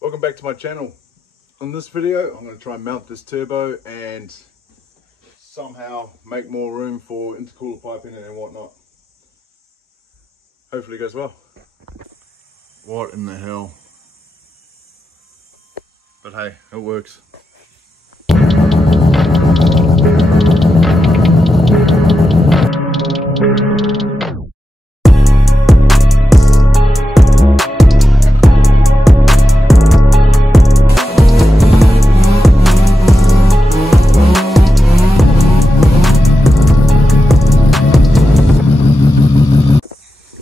Welcome back to my channel. On this video I'm going to try and mount this turbo and somehow make more room for intercooler piping and whatnot. Hopefully it goes well. What in the hell? But hey, it works.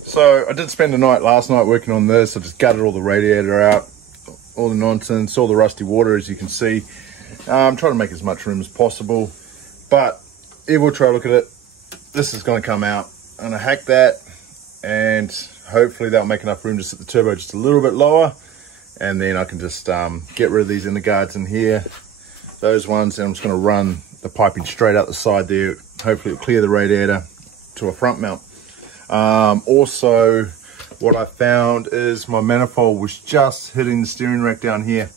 So I did spend the night last night working on this. I just gutted all the radiator out, all the nonsense, all the rusty water, as you can see. I'm trying to make as much room as possible, but yeah, we'll try to look at it. This is going to come out. I'm going to hack that, and hopefully that'll make enough room to set the turbo just a little bit lower, and then I can just get rid of these inner guards in here, those ones, and I'm just going to run the piping straight out the side there. Hopefully it'll clear the radiator to a front mount. Also, what I found is my manifold was just hitting the steering rack down here.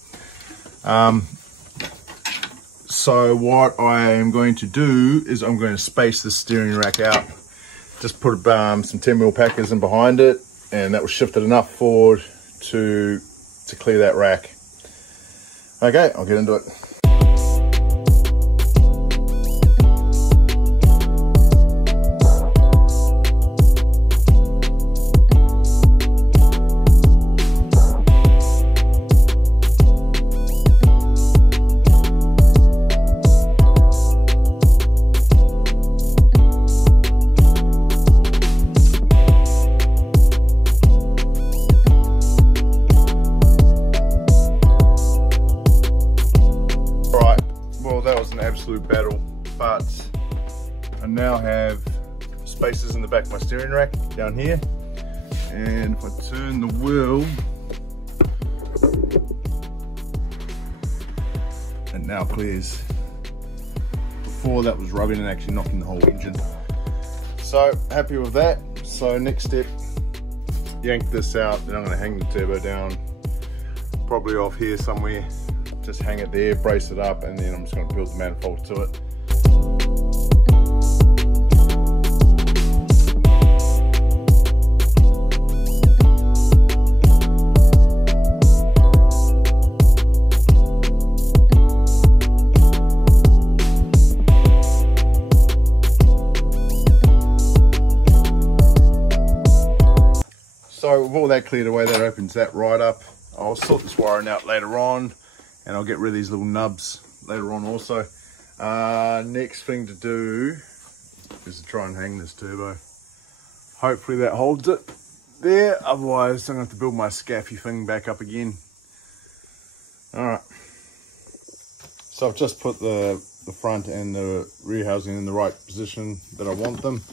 So what I am going to do is I'm going to space the steering rack out. Just put some 10mm packers in behind it, and that will shift it enough forward to clear that rack. Okay, I'll get into it. Absolute battle, but I now have spaces in the back of my steering rack down here, and if I turn the wheel, it now clears. Before that was rubbing and actually knocking the whole engine. So happy with that. So next step, yank this out, then I'm going to hang the turbo down, probably off here somewhere. Just hang it there, brace it up, and then I'm just going to build the manifold to it. So with all that cleared away, that opens that right up. I'll sort this wiring out later on, and I'll get rid of these little nubs later on also. Next thing to do is to try and hang this turbo. Hopefully that holds it there, otherwise I'm going to have to build my scaffy thing back up again. Alright, so I've just put the front and the rear housing in the right position that I want them.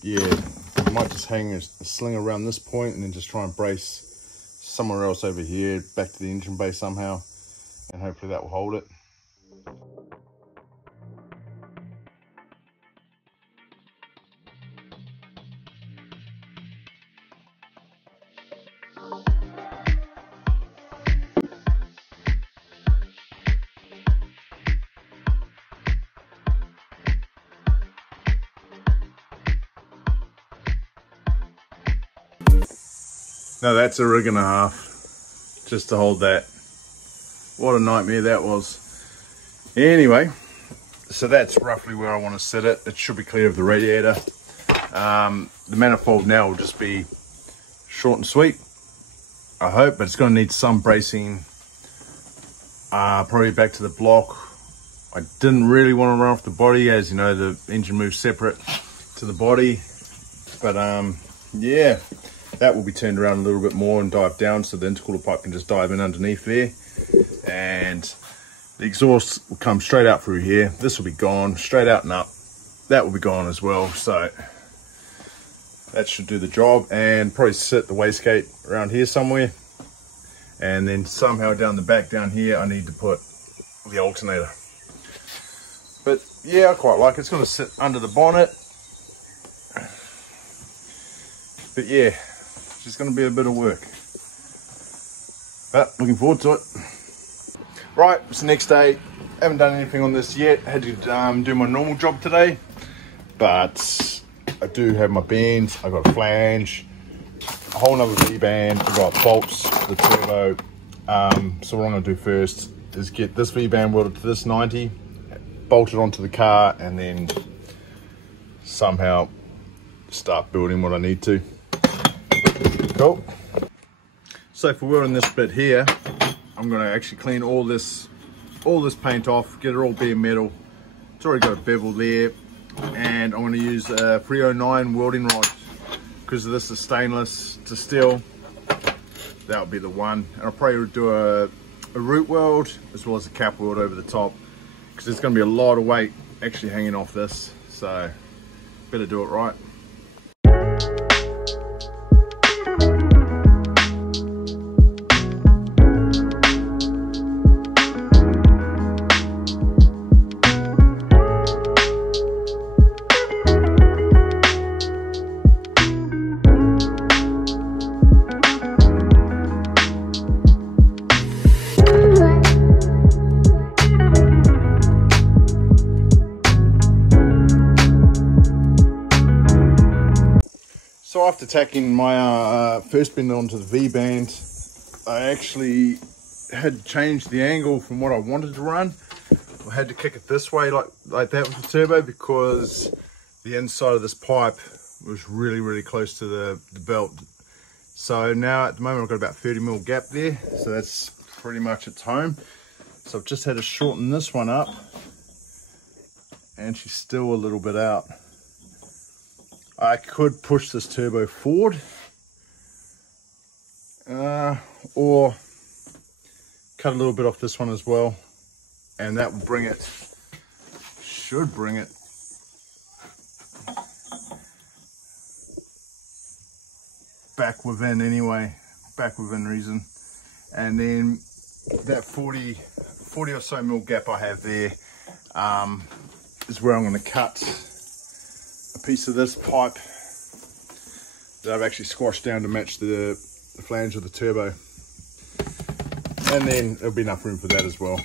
Yeah, I might just hang a sling around this point and then just try and brace somewhere else over here, back to the engine bay somehow, and hopefully that will hold it. Now that's a rig and a half just to hold that. What a nightmare that was. Anyway, so that's roughly where I want to set it. It should be clear of the radiator. The manifold now will just be short and sweet, I hope, but it's going to need some bracing, probably back to the block. I didn't really want to run off the body, as you know, the engine moves separate to the body, but yeah, that will be turned around a little bit more and dive down, so the intercooler pipe can just dive in underneath there, and the exhaust will come straight out through here. This will be gone, straight out and up. That will be gone as well, so that should do the job. And probably sit the wastegate around here somewhere, and then somehow down the back down here I need to put the alternator. But yeah, I quite like it. It's going to sit under the bonnet, but yeah, it's just going to be a bit of work. But looking forward to it. Right, it's the next day. Haven't done anything on this yet. Had to do my normal job today, but I do have my bends. I got a flange, a whole nother V-band. I got bolts for the turbo. So what I'm going to do first is get this V-band welded to this 90, bolted onto the car, and then somehow start building what I need to. Cool. So for welding this bit here, I'm going to actually clean all this paint off, get it all bare metal. It's already got a bevel there, and I'm going to use a 309 welding rod because this is stainless to steel. That would be the one. And I'll probably do a root weld as well as a cap weld over the top, because there's going to be a lot of weight actually hanging off this, so better do it right. So after tacking my first bend onto the V-band, I actually had changed the angle from what I wanted to run. I had to kick it this way like that with the turbo, because the inside of this pipe was really close to the belt. So now at the moment I've got about 30mm gap there, so that's pretty much its home. So I've just had to shorten this one up, and she's still a little bit out. I could push this turbo forward, or cut a little bit off this one as well, and that will bring it, should bring it back within anyway, back within reason. And then that 40 or so mil gap I have there is where I'm going to cut a piece of this pipe that I've actually squashed down to match the flange of the turbo, and then there'll be enough room for that as well.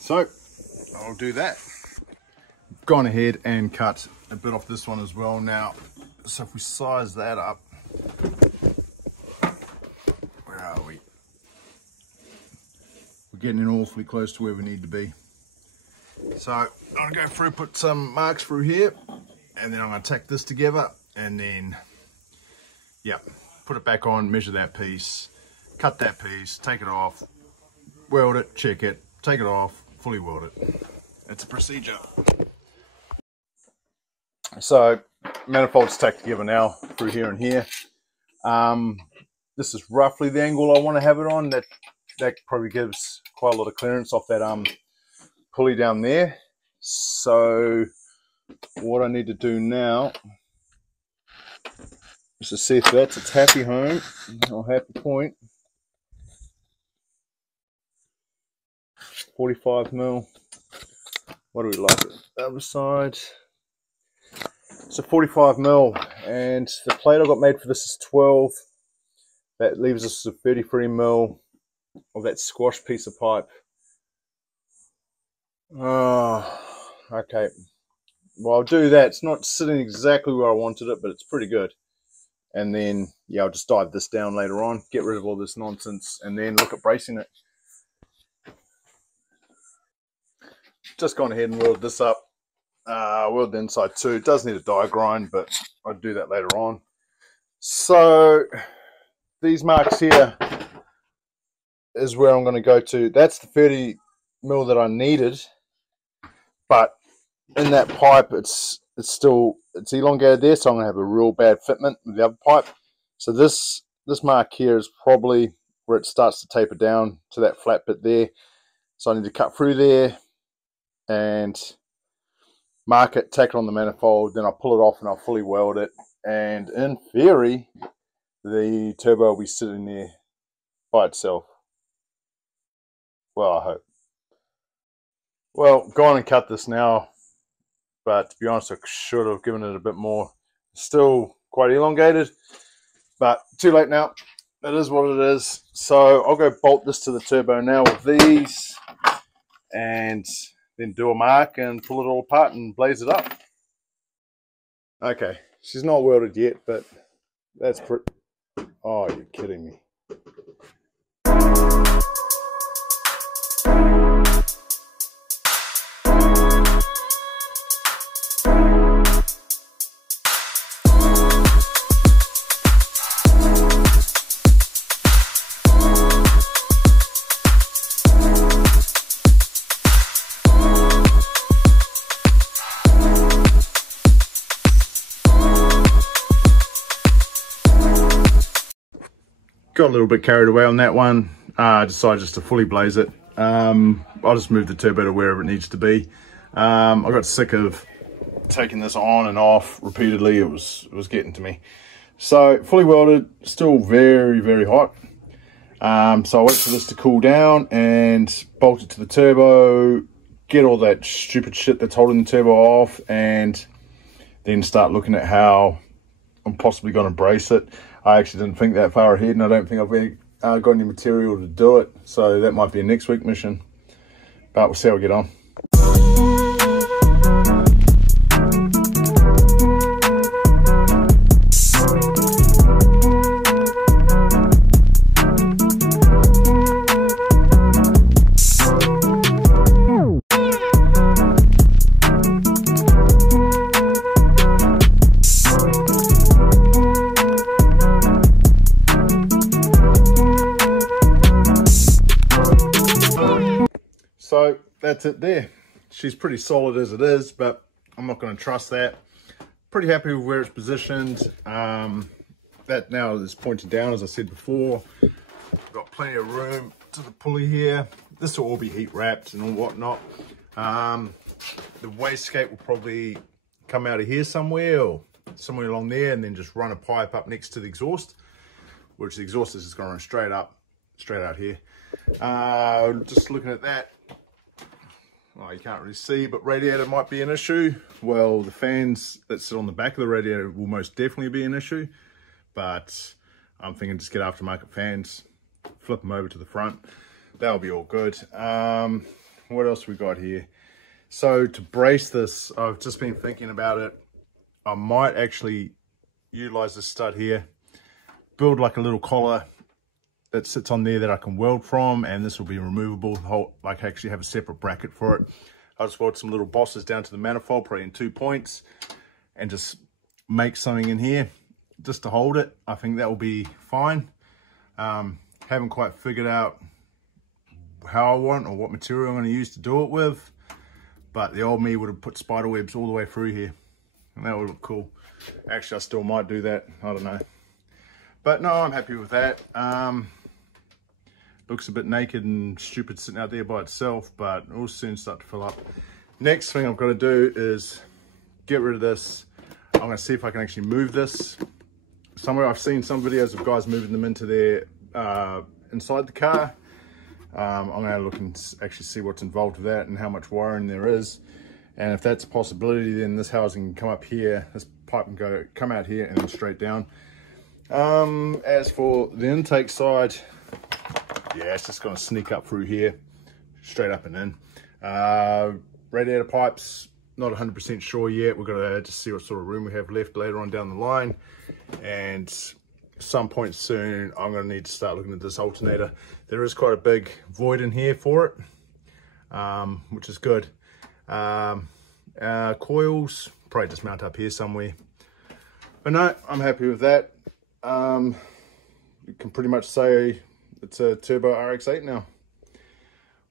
So I'll do that. Gone ahead and cut a bit off this one as well now. So if we size that up, where are we? We're getting in awfully close to where we need to be. So I'll go through, put some marks through here, and then I'm going to tack this together, and then, yeah, put it back on, measure that piece, cut that piece, take it off, weld it, check it, take it off, fully weld it. It's a procedure. So manifold's tacked together now through here and here. This is roughly the angle I want to have it on. That probably gives quite a lot of clearance off that pulley down there. So what I need to do now is to see if that's its happy home or happy point. 45mm. What do we like? The other side. So 45mm, and the plate I got made for this is 12. That leaves us with 33mm of that squash piece of pipe. Oh, okay. Well, I'll do that. It's not sitting exactly where I wanted it, but it's pretty good. And then, yeah, I'll just dive this down later on, get rid of all this nonsense, and then look at bracing it. Just gone ahead and welded this up. Weld the inside too. It does need a die grind, but I'll do that later on. So these marks here is where I'm going to go to. That's the 30mm that I needed, but in that pipe it's elongated there, so I'm going to have a real bad fitment with the other pipe. So this mark here is probably where it starts to taper down to that flat bit there. So I need to cut through there and mark it, tack it on the manifold, then I'll pull it off and I'll fully weld it, and in theory the turbo will be sitting there by itself. Well, I hope. Well, go on and cut this now, but to be honest I should have given it a bit more. Still quite elongated, but too late now. It is what it is. So I'll go bolt this to the turbo now with these, and then do a mark and pull it all apart and blaze it up. Okay, she's not welded yet, but that's pretty... Oh, you're kidding me. Got a little bit carried away on that one. Decided just to fully blaze it. I'll just move the turbo to wherever it needs to be. I got sick of taking this on and off repeatedly. It was getting to me. So fully welded, still very, very hot. So I wait for this to cool down and bolt it to the turbo, get all that stupid shit that's holding the turbo off, and then start looking at how I'm possibly going to brace it. I actually didn't think that far ahead, and I don't think I've got any material to do it. So that might be a next week mission, but we'll see how we get on. So that's it there. She's pretty solid as it is, but I'm not going to trust that. Pretty happy with where it's positioned. That now is pointed down, as I said before. Got plenty of room to the pulley here. This will all be heat wrapped and all whatnot. The wastegate will probably come out of here somewhere, or somewhere along there, and then just run a pipe up next to the exhaust, which the exhaust is just going to run straight up, straight out here. Just looking at that. Oh, you can't really see, but radiator might be an issue. Well, the fans that sit on the back of the radiator will most definitely be an issue, but I'm thinking just get aftermarket fans, flip them over to the front. That'll be all good. What else we got here? So to brace this, I've just been thinking about it. I might actually utilize this stud here, build like a little collar that sits on there that I can weld from, and this will be removable. Like actually have a separate bracket for it. I'll just weld some little bosses down to the manifold, probably in 2 points, and just make something in here just to hold it. I think that will be fine. Haven't quite figured out how I want or what material I'm going to use to do it with, but the old me would have put spider webs all the way through here, and that would look cool. Actually, I still might do that. I don't know. But no, I'm happy with that. Looks a bit naked and stupid sitting out there by itself, but it will soon start to fill up. Next thing I've got to do is get rid of this. I'm going to see if I can actually move this somewhere. I've seen some videos of guys moving them into their inside the car. I'm going to look and actually see what's involved with that and how much wiring there is. And if that's a possibility, then this housing can come up here, this pipe can come out here and then straight down. As for the intake side, yeah, it's just going to sneak up through here, straight up and in. Radiator pipes, not 100% sure yet. We've got to just see what sort of room we have left later on down the line. And some point soon, I'm going to need to start looking at this alternator. There is quite a big void in here for it, which is good. Coils, probably just mount up here somewhere. But no, I'm happy with that. You can pretty much say it's a turbo rx8 now.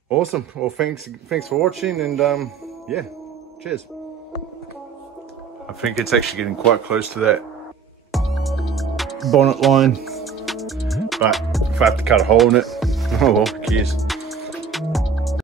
Awesome. Well, thanks for watching, and yeah, cheers. I think it's actually getting quite close to that bonnet line, but if I have to cut a hole in it, oh well, who cares.